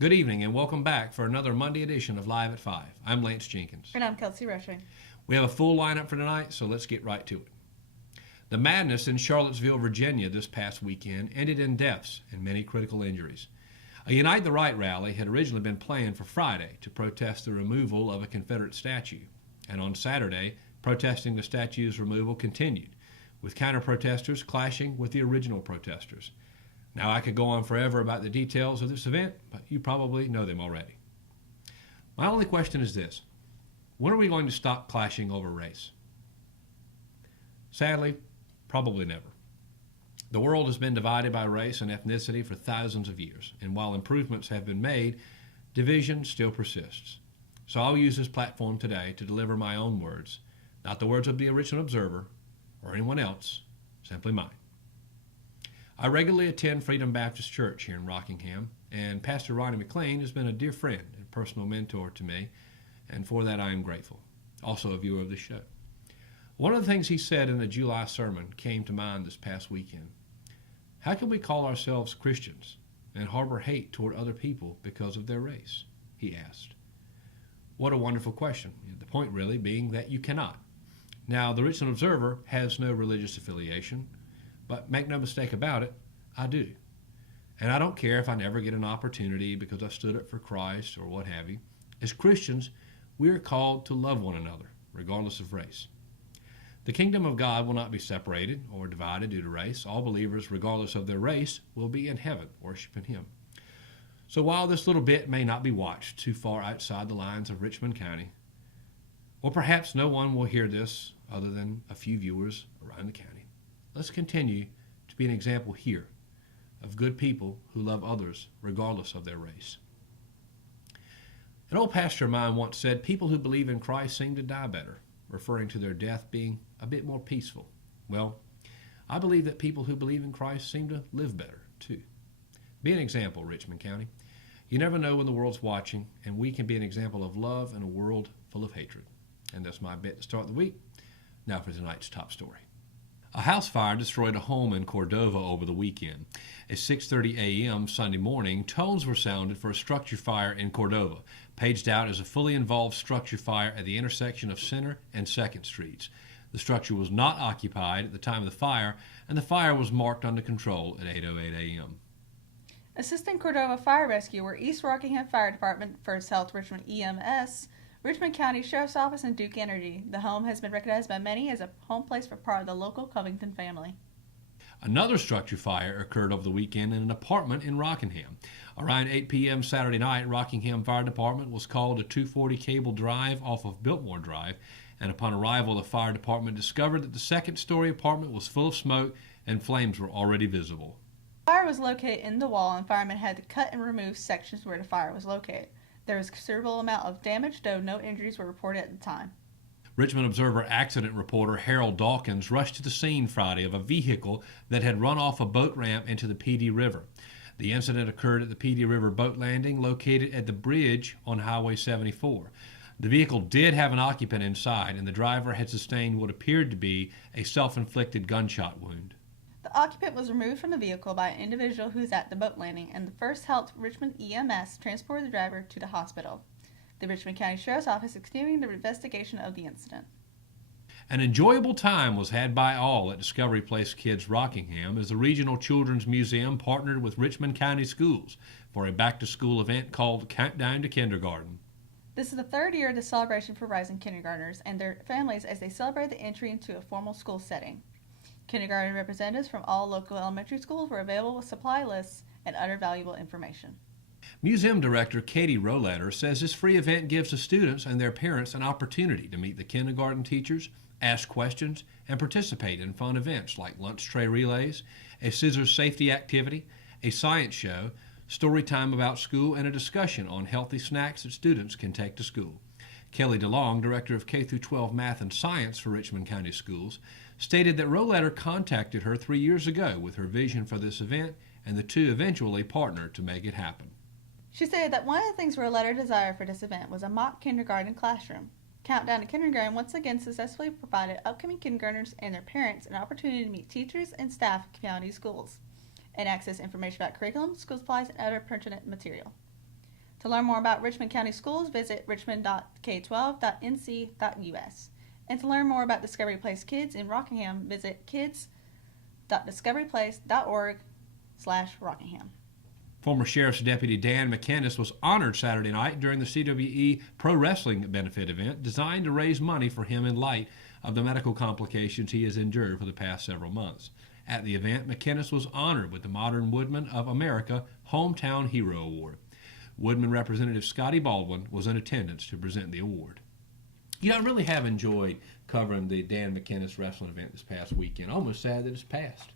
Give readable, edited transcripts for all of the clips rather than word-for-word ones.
Good evening and welcome back for another Monday edition of Live at 5. I'm Lance Jenkins. And I'm Kelsey Rushing. We have a full lineup for tonight, so let's get right to it. The madness in Charlottesville, Virginia this past weekend ended in deaths and many critical injuries. A Unite the Right rally had originally been planned for Friday to protest the removal of a Confederate statue. And on Saturday, protesting the statue's removal continued, with counter-protesters clashing with the original protesters. Now, I could go on forever about the details of this event, but you probably know them already. My only question is this: when are we going to stop clashing over race? Sadly, probably never. The world has been divided by race and ethnicity for thousands of years, and while improvements have been made, division still persists. So I'll use this platform today to deliver my own words, not the words of the Richmond Observer or anyone else, simply mine. I regularly attend Freedom Baptist Church here in Rockingham, and Pastor Ronnie McLean has been a dear friend and personal mentor to me, and for that I am grateful. Also a viewer of the show. One of the things he said in a July sermon came to mind this past weekend. How can we call ourselves Christians and harbor hate toward other people because of their race? He asked. What a wonderful question. The point really being that you cannot. Now, the Richmond Observer has no religious affiliation, but make no mistake about it, I do. And I don't care if I never get an opportunity because I stood up for Christ or what have you. As Christians, we are called to love one another, regardless of race. The kingdom of God will not be separated or divided due to race. All believers, regardless of their race, will be in heaven, worshiping Him. So while this little bit may not be watched too far outside the lines of Richmond County, or perhaps no one will hear this other than a few viewers around the county, let's continue to be an example here of good people who love others regardless of their race. An old pastor of mine once said, people who believe in Christ seem to die better, referring to their death being a bit more peaceful. Well, I believe that people who believe in Christ seem to live better, too. Be an example, Richmond County. You never know when the world's watching, and we can be an example of love in a world full of hatred. And that's my bit to start the week. Now for tonight's top story. A house fire destroyed a home in Cordova over the weekend. At 6:30 a.m. Sunday morning, tones were sounded for a structure fire in Cordova, paged out as a fully involved structure fire at the intersection of Center and 2nd Streets. The structure was not occupied at the time of the fire, and the fire was marked under control at 8:08 a.m. Assistant Cordova Fire Rescuer, East Rockingham Fire Department, First Health Richmond EMS, Richmond County Sheriff's Office, and Duke Energy. The home has been recognized by many as a home place for part of the local Covington family. Another structure fire occurred over the weekend in an apartment in Rockingham. Around 8 p.m. Saturday night, Rockingham Fire Department was called to 240 Cable Drive off of Biltmore Drive, and upon arrival, the fire department discovered that the second-story apartment was full of smoke and flames were already visible. The fire was located in the wall, and firemen had to cut and remove sections where the fire was located. There was a considerable amount of damage, though no injuries were reported at the time. Richmond Observer accident reporter Harold Dawkins rushed to the scene Friday of a vehicle that had run off a boat ramp into the Pee Dee River. The incident occurred at the Pee Dee River boat landing located at the bridge on Highway 74. The vehicle did have an occupant inside, and the driver had sustained what appeared to be a self-inflicted gunshot wound. The occupant was removed from the vehicle by an individual who was at the boat landing, and the First Health Richmond EMS transported the driver to the hospital. The Richmond County Sheriff's Office is continuing the investigation of the incident. An enjoyable time was had by all at Discovery Place Kids Rockingham as the Regional Children's Museum partnered with Richmond County Schools for a back-to-school event called Countdown to Kindergarten. This is the third year of the celebration for rising kindergartners and their families as they celebrate the entry into a formal school setting. Kindergarten representatives from all local elementary schools were available with supply lists and other valuable information. Museum Director Katie Rohlatter says this free event gives the students and their parents an opportunity to meet the kindergarten teachers, ask questions, and participate in fun events like lunch tray relays, a scissors safety activity, a science show, story time about school, and a discussion on healthy snacks that students can take to school. Kelly DeLong, Director of K-12 Math and Science for Richmond County Schools, stated that Rohlatter contacted her 3 years ago with her vision for this event, and the two eventually partnered to make it happen. She stated that one of the things Rohlatter desired for this event was a mock kindergarten classroom. Countdown to Kindergarten once again successfully provided upcoming kindergartners and their parents an opportunity to meet teachers and staff of county schools and access information about curriculum, school supplies, and other pertinent material. To learn more about Richmond County Schools, visit richmond.k12.nc.us. And to learn more about Discovery Place Kids in Rockingham, visit kids.discoveryplace.org/Rockingham. Former Sheriff's Deputy Dan McInnes was honored Saturday night during the CWE Pro Wrestling benefit event designed to raise money for him in light of the medical complications he has endured for the past several months. At the event, McInnes was honored with the Modern Woodman of America Hometown Hero Award. Woodman Representative Scotty Baldwin was in attendance to present the award. You know, I really have enjoyed covering the Dan McInnes wrestling event this past weekend. Almost sad that it's passed.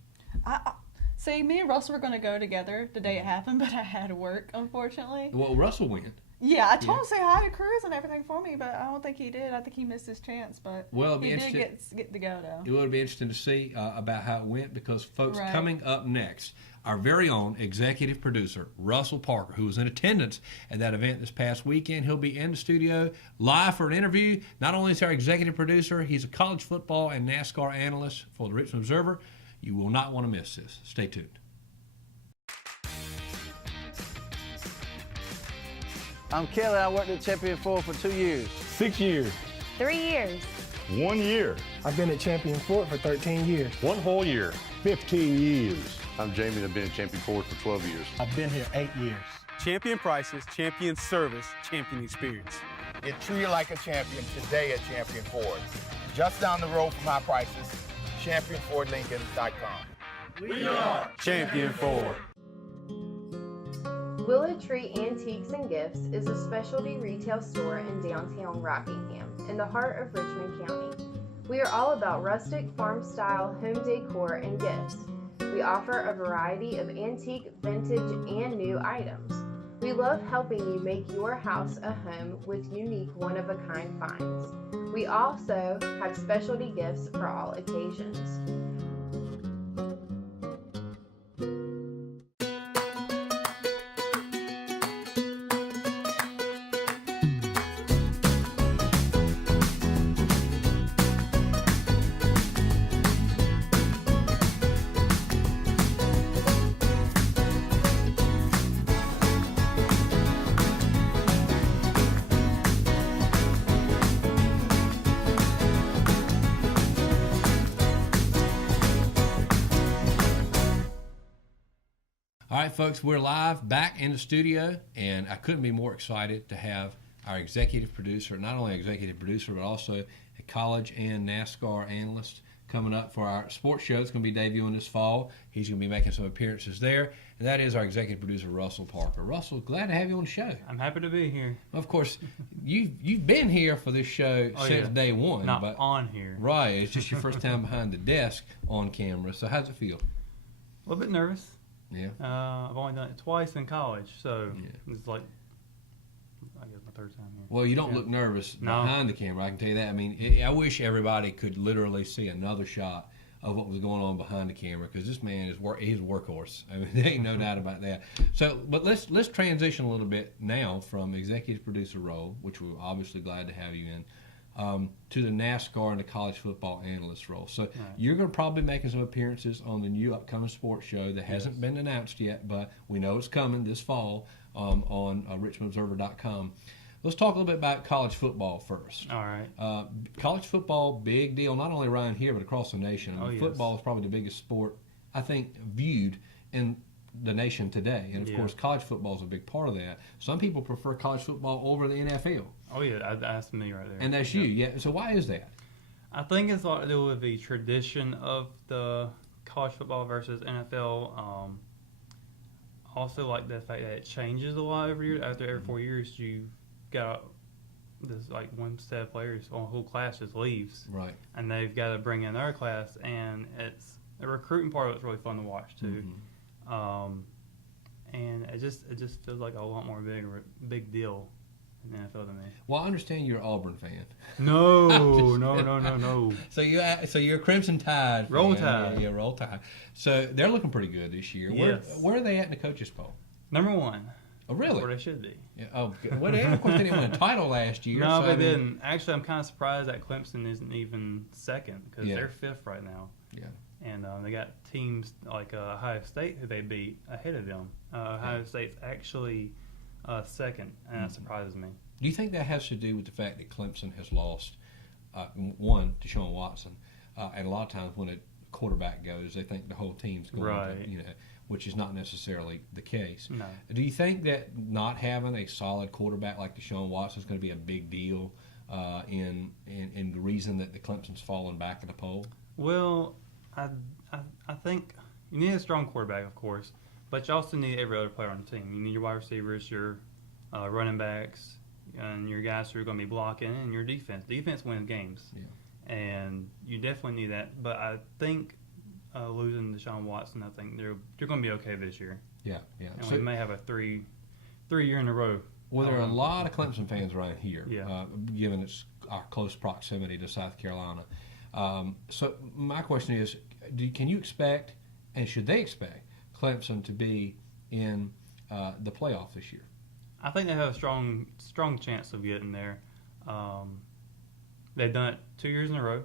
See, me and Russell were going to go together the day it happened, but I had to work, unfortunately. Well, Russell went. Yeah, I told him to say hi to Cruz and everything for me, but I don't think he did. I think he missed his chance, but he did get to go, though. It would be interesting to see about how it went because, folks, Right. Coming up next, our very own executive producer, Russell Parker, who was in attendance at that event this past weekend. He'll be in the studio live for an interview. Not only is he our executive producer, he's a college football and NASCAR analyst for the Richmond Observer. You will not want to miss this. Stay tuned. I'm Kelly. I worked at Champion Ford for 2 years. 6 years. 3 years. 1 year. I've been at Champion Ford for 13 years. 1 whole year. 15 years. I'm Jamie and I've been at Champion Ford for 12 years. I've been here 8 years. Champion prices, champion service, champion experience. Get treated like a champion today at Champion Ford. Just down the road from our prices, championfordlincoln.com. We are Champion Ford. Willow Tree Antiques and Gifts is a specialty retail store in downtown Rockingham, in the heart of Richmond County. We are all about rustic, farm-style home decor and gifts. We offer a variety of antique, vintage, and new items. We love helping you make your house a home with unique, one-of-a-kind finds. We also have specialty gifts for all occasions. All right, folks, we're live back in the studio, and I couldn't be more excited to have our executive producer, not only executive producer, but also a college and NASCAR analyst coming up for our sports show. It's going to be debuting this fall. He's going to be making some appearances there, and that is our executive producer, Russell Parker. Russell, glad to have you on the show. I'm happy to be here. Of course, you've been here for this show since day one. Not but, on here. Right. It's just your first time behind the desk on camera. So how's it feel? A little bit nervous. Yeah. I've only done it twice in college, so it's like, I guess, my third time here. Well, you don't look nervous behind the camera, I can tell you that. I mean, I wish everybody could literally see another shot of what was going on behind the camera, because this man is he's a workhorse. I mean, there ain't no doubt about that. So, but let's transition a little bit now from executive producer role, which we're obviously glad to have you in, to the NASCAR and the college football analyst role. So you're going to probably be making some appearances on the new upcoming sports show that hasn't been announced yet, but we know it's coming this fall on richmondobserver.com. Let's talk a little bit about college football first. All right. College football, big deal, not only around here but across the nation. I mean, football is probably the biggest sport, I think, viewed in the nation today. And, of course, college football is a big part of that. Some people prefer college football over the NFL. Oh, yeah, that's me right there. And that's you, yeah. So why is that? I think it's a lot to do with the tradition of the college football versus NFL. Also, like the fact that it changes a lot every year. After every 4 years, you got this like one set of players on a whole class just leaves. Right. And they've got to bring in their class, and it's the recruiting part of it's really fun to watch too. Mm-hmm. And it just feels like a lot more big deal in the NFL than me. Well, I understand you're an Auburn fan. No. So you're a Crimson Tide fan. Roll Tide. Yeah, Roll Tide. So they're looking pretty good this year. Yes. Where are they at in the coaches poll? Number one. Oh, really? That's where they should be. Yeah. Oh, well, of course they didn't win a title last year. No, they didn't. Actually, I'm kind of surprised that Clemson isn't even second, because they're fifth right now. Yeah. And they got teams like Ohio State who they beat ahead of them. Ohio State's actually second, and that surprises me. Do you think that has to do with the fact that Clemson has lost, one, Deshaun Watson, and a lot of times when a quarterback goes, they think the whole team's going, Right. Which is not necessarily the case. No. Do you think that not having a solid quarterback like Deshaun Watson is going to be a big deal in the reason that the Clemson's fallen back in the poll? Well, I think you need a strong quarterback, of course, but you also need every other player on the team. You need your wide receivers, your running backs, and your guys who are going to be blocking, and your defense. Defense wins games, and you definitely need that. But I think losing Deshaun Watson, I think they're going to be okay this year. Yeah. And we may have a three year in a row. Well, there are a lot of Clemson fans around here, Yeah. Given our close proximity to South Carolina. So my question is, can you expect, and should they expect, Clemson to be in the playoff this year? I think they have a strong chance of getting there. They've done it 2 years in a row,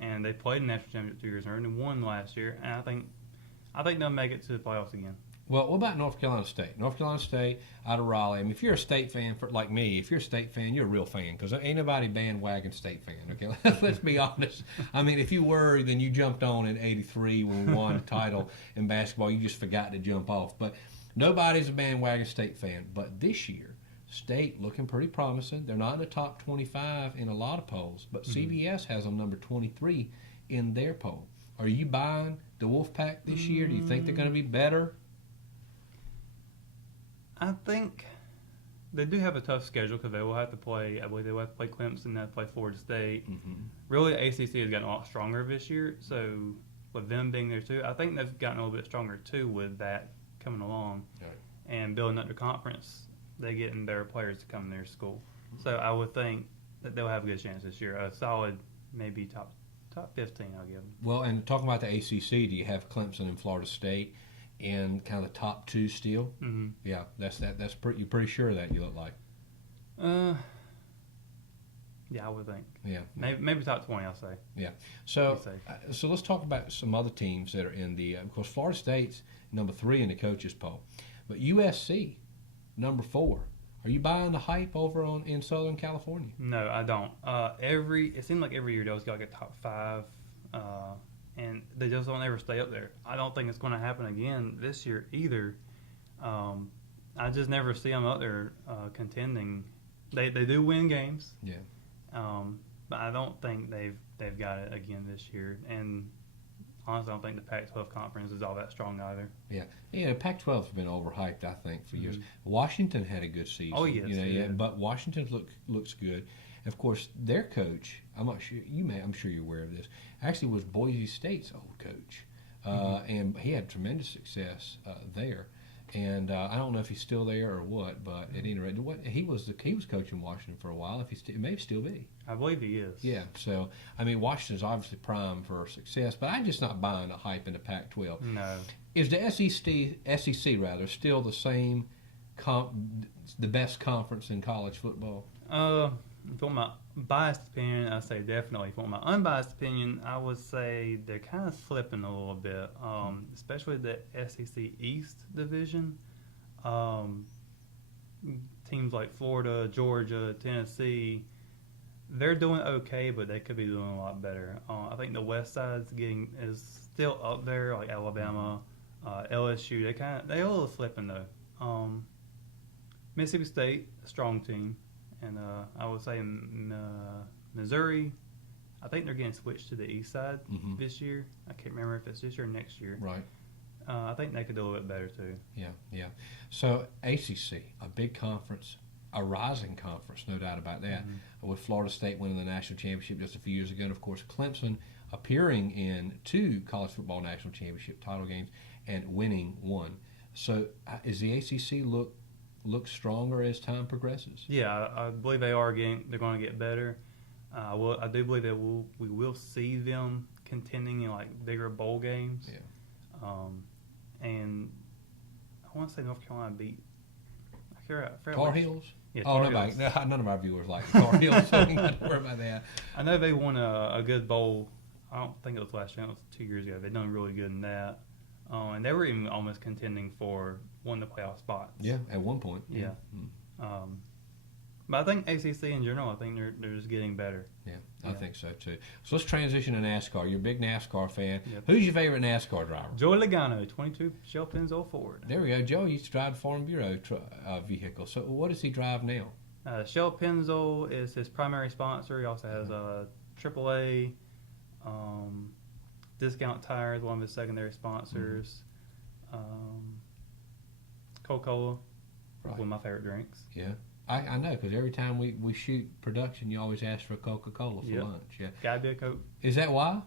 and they played in the national championship 2 years in a row and won last year. And I think they'll make it to the playoffs again. Well, what about North Carolina State? North Carolina State out of Raleigh. I mean, if you're a State fan, like me, if you're a State fan, you're a real fan because ain't nobody bandwagon State fan. Okay, let's be honest. I mean, if you were, then you jumped on in '83 when we won the title in basketball. You just forgot to jump off. But nobody's a bandwagon State fan. But this year, State looking pretty promising. They're not in the top 25 in a lot of polls, but CBS has them number 23 in their poll. Are you buying the Wolfpack this year? Do you think they're going to be better? I think they do have a tough schedule because they will have to play. I believe they will have to play Clemson, they have to play Florida State. Really, ACC has gotten a lot stronger this year. So with them being there too, I think they've gotten a little bit stronger too with that coming along and building up their conference. They're getting better players to come to their school. So I would think that they'll have a good chance this year. A solid, maybe top 15, I'll give them. Well, and talking about the ACC, do you have Clemson and Florida State in kind of the top two still? Mm-hmm. Yeah, that's you're pretty sure of that, you look like. Yeah, I would think. Yeah. Maybe top 20, I'll say. Yeah. So let's talk about some other teams that are in the, of course, Florida State's number 3 in the coaches poll, but USC, number 4. Are you buying the hype over in Southern California? No, I don't. It seems like every year those guys get top 5, and they just don't ever stay up there. I don't think it's going to happen again this year either. I just never see them up there contending. They do win games. Yeah. But I don't think they've got it again this year. And honestly, I don't think the Pac-12 conference is all that strong either. Yeah. Pac-12 has been overhyped, I think, for years. Washington had a good season. Oh yes, but Washington looks good. Of course, their coach, I'm sure you're aware of this, actually was Boise State's old coach, and he had tremendous success there. And I don't know if he's still there or what, but at any rate, he was coaching Washington for a while. If he may still be, I believe he is. Yeah. So I mean, Washington's obviously primed for success, but I'm just not buying the hype in the Pac-12. No. Is the SEC rather still the same, the best conference in college football? If you want my biased opinion, I say definitely. If you want my unbiased opinion, I would say they're kind of slipping a little bit, especially the SEC East division. Teams like Florida, Georgia, Tennessee, they're doing okay, but they could be doing a lot better. I think the West Side is still up there, like Alabama, LSU. They're a little slipping though. Mississippi State, a strong team. And I would say Missouri, I think they're getting switched to the east side this year. I can't remember if it's this year or next year. Right. I think they could do a little bit better too. Yeah. So ACC, a big conference, a rising conference, no doubt about that. With Florida State winning the national championship just a few years ago, and of course Clemson appearing in 2 college football national championship title games and winning 1. So is the ACC look stronger as time progresses? Yeah, I believe they're going to get better. I do believe that we will see them contending in like bigger bowl games. Yeah. And I want to say North Carolina beat Tar Heels? Yeah, Tar Heels. None of our viewers like Tar Heels, so you don't worry about that. I know they won a good bowl. I don't think it was last year. It was 2 years ago. They've done really good in that. And they were even almost contending for one of the playoff spots. Yeah, at one point. Yeah. But I think ACC in general, I think they're just getting better. Yeah, I think so too. So let's transition to NASCAR. You're a big NASCAR fan. Yep. Who's your favorite NASCAR driver? Joey Logano, 22 Shell Pennzoil Ford. There we go. Joe used to drive the Farm Bureau vehicle. So what does he drive now? Shell Pennzoil is his primary sponsor. He also has AAA, Discount Tires, one of his secondary sponsors. Coca-Cola, one of my favorite drinks. Yeah. I know, because every time we shoot production, you always ask for a Coca-Cola for lunch. Yeah, Gotta be a Coke. Is that why?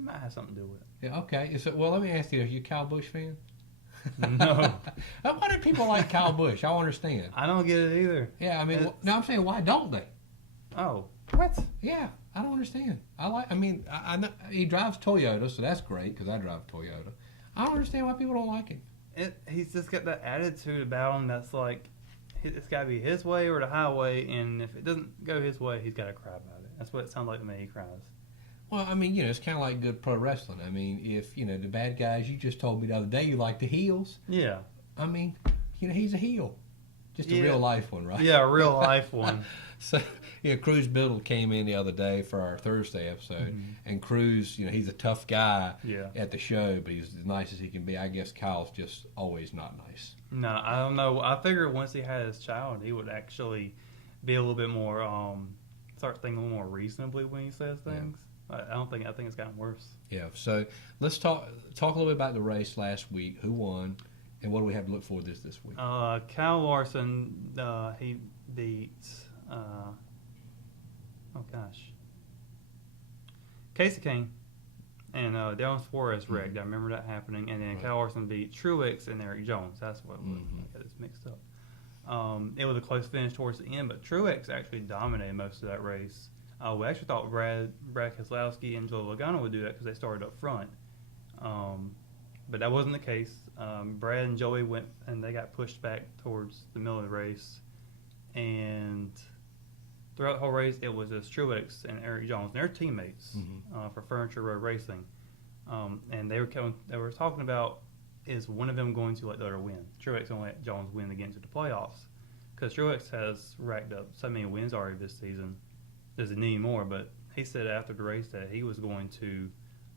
Might have something to do with it. Yeah, okay. Well, let me ask you, are you a Kyle Busch fan? No. Why do people like Kyle Busch? I don't understand. I don't get it either. Yeah, I mean, no, I'm saying, why don't they? Oh, what? Yeah, I don't understand. I know he drives Toyota, so that's great, because I drive Toyota. I don't understand why people don't like him. He's just got that attitude about him that's like, it's got to be his way or the highway, and if it doesn't go his way, he's got to cry about it. That's what it sounds like to me. He cries. Well, I mean, it's kind of like good pro wrestling. I mean, if, the bad guys, you just told me the other day you like the heels. Yeah. I mean, he's a heel. Just a real life one, right? Yeah, a real life one. So, Cruz Biddle came in the other day for our Thursday episode, and Cruz, he's a tough guy at the show, but he's as nice as he can be. I guess Kyle's just always not nice. No, I don't know. I figured once he had his child, he would actually be a little bit more, start thinking a little more reasonably when he says things. Yeah. I think it's gotten worse. Yeah, so let's talk a little bit about the race last week. Who won, and what do we have to look for this week? Kyle Larson, he beat, Casey Kane. And Dylan Suarez wrecked. I remember that happening. And then Kyle Larson beat Truex and Eric Jones. That's what it was. I got this mixed up. It was a close finish towards the end, but Truex actually dominated most of that race. We actually thought Brad Keselowski and Joe Logano would do that because they started up front. But that wasn't the case. Brad and Joey went and they got pushed back towards the middle of the race. And throughout the whole race, it was just Truex and Eric Jones. And they're teammates for Furniture Road Racing. And they were talking about, is one of them going to let the other win? Truex going to let Jones win to get into the playoffs. Because Truex has racked up so many wins already this season. Doesn't need more, but he said after the race that he was going to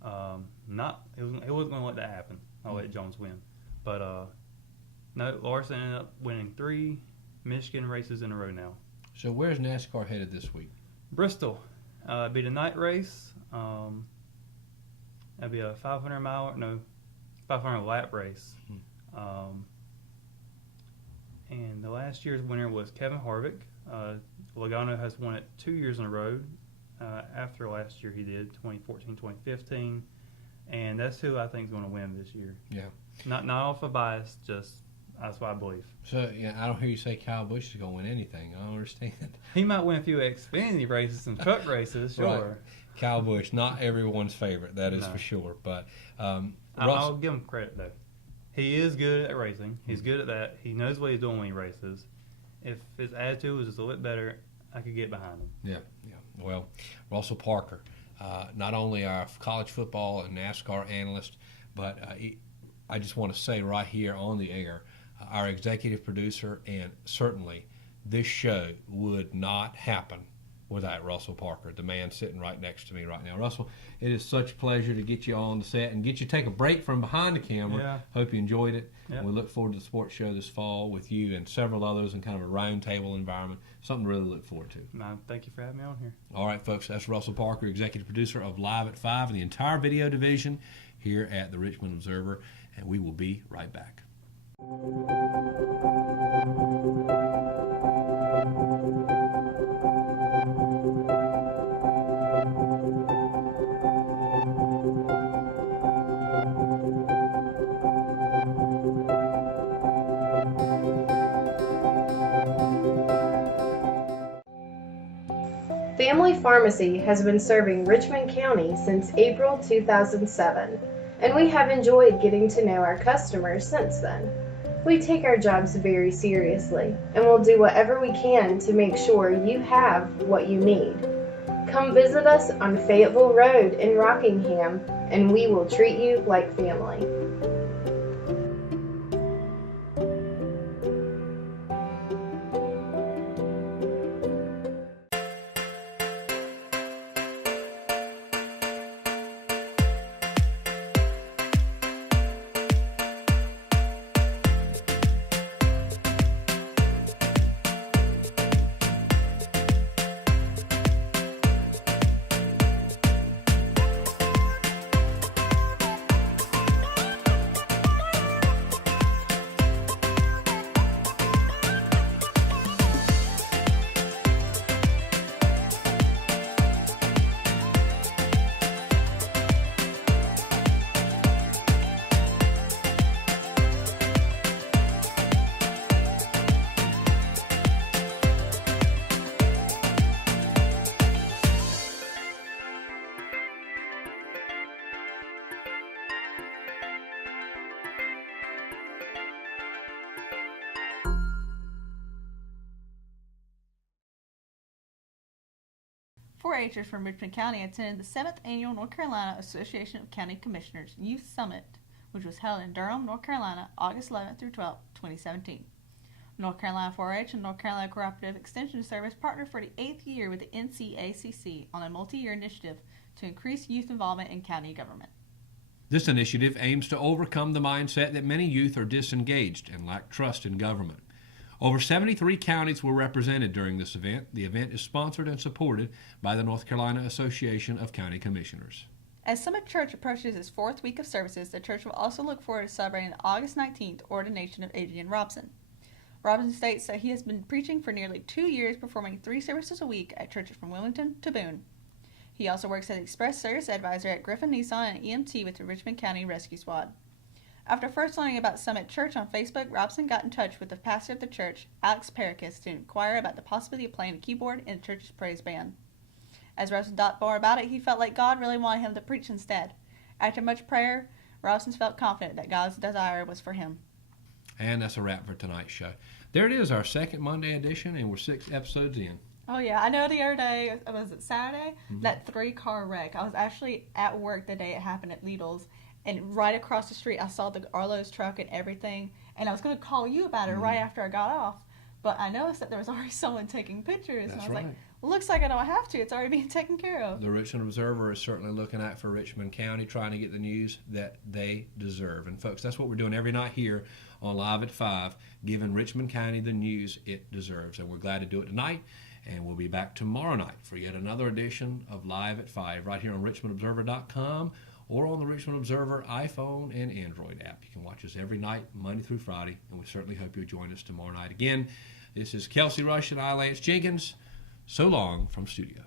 he wasn't going to let that happen. I'll let Jones win. But no, Larson ended up winning 3 Michigan races in a row now. So where's NASCAR headed this week? Bristol. It'll be the night race. That'll be a 500 lap race. And the last year's winner was Kevin Harvick. Logano has won it 2 years in a row. After last year he did, 2014, 2015. And that's who I think is going to win this year. Yeah. Not off a bias, just that's what I believe. So, I don't hear you say Kyle Busch is going to win anything. I don't understand. He might win a few Xfinity races and truck races, sure. Right. Kyle Busch, not everyone's favorite, that is for sure. But I'll give him credit, though. He is good at racing. He's good at that. He knows what he's doing when he races. If his attitude was just a little bit better, I could get behind him. Yeah. Well, Russell Parker, not only our college football and NASCAR analyst, but I just want to say right here on the air, our executive producer, and certainly this show would not happen without Russell Parker, the man sitting right next to me right now. Russell, it is such a pleasure to get you on the set and get you to take a break from behind the camera. Yeah. Hope you enjoyed it. Yeah. We look forward to the sports show this fall with you and several others in kind of a round table environment. Something to really look forward to. Thank you for having me on here. All right, folks, that's Russell Parker, executive producer of Live at 5 and the entire video division here at the Richmond Observer, and we will be right back. Family Pharmacy has been serving Richmond County since April 2007, and we have enjoyed getting to know our customers since then. We take our jobs very seriously, and will do whatever we can to make sure you have what you need. Come visit us on Fayetteville Road in Rockingham, and we will treat you like family. 4-Hers from Richmond County attended the 7th Annual North Carolina Association of County Commissioners Youth Summit, which was held in Durham, North Carolina, August 11th through 12th, 2017. North Carolina 4-H and North Carolina Cooperative Extension Service partnered for the 8th year with the NCACC on a multi-year initiative to increase youth involvement in county government. This initiative aims to overcome the mindset that many youth are disengaged and lack trust in government. Over 73 counties were represented during this event. The event is sponsored and supported by the North Carolina Association of County Commissioners. As Summit Church approaches its 4th week of services, the church will also look forward to celebrating the August 19th ordination of Adrian Robson. Robson states that he has been preaching for nearly 2 years, performing 3 services a week at churches from Wilmington to Boone. He also works as Express Service Advisor at Griffin Nissan and EMT with the Richmond County Rescue Squad. After first learning about Summit Church on Facebook, Robson got in touch with the pastor of the church, Alex Pericus, to inquire about the possibility of playing a keyboard in the church's praise band. As Robson thought more about it, he felt like God really wanted him to preach instead. After much prayer, Robson felt confident that God's desire was for him. And that's a wrap for tonight's show. There it is, our second Monday edition, and we're 6 episodes in. Oh, yeah. I know the other day, was it Saturday? That 3-car wreck. I was actually at work the day it happened at Lidl's, and right across the street, I saw the Arlo's truck and everything, and I was going to call you about it right after I got off, but I noticed that there was already someone taking pictures, and I was like, well, looks like I don't have to. It's already being taken care of. The Richmond Observer is certainly looking out for Richmond County, trying to get the news that they deserve. And, folks, that's what we're doing every night here on Live at 5, giving Richmond County the news it deserves. And we're glad to do it tonight. And we'll be back tomorrow night for yet another edition of Live at 5 right here on richmondobserver.com or on the Richmond Observer iPhone and Android app. You can watch us every night, Monday through Friday, and we certainly hope you'll join us tomorrow night again. This is Kelsey Rush and I, Lance Jenkins. So long from studio.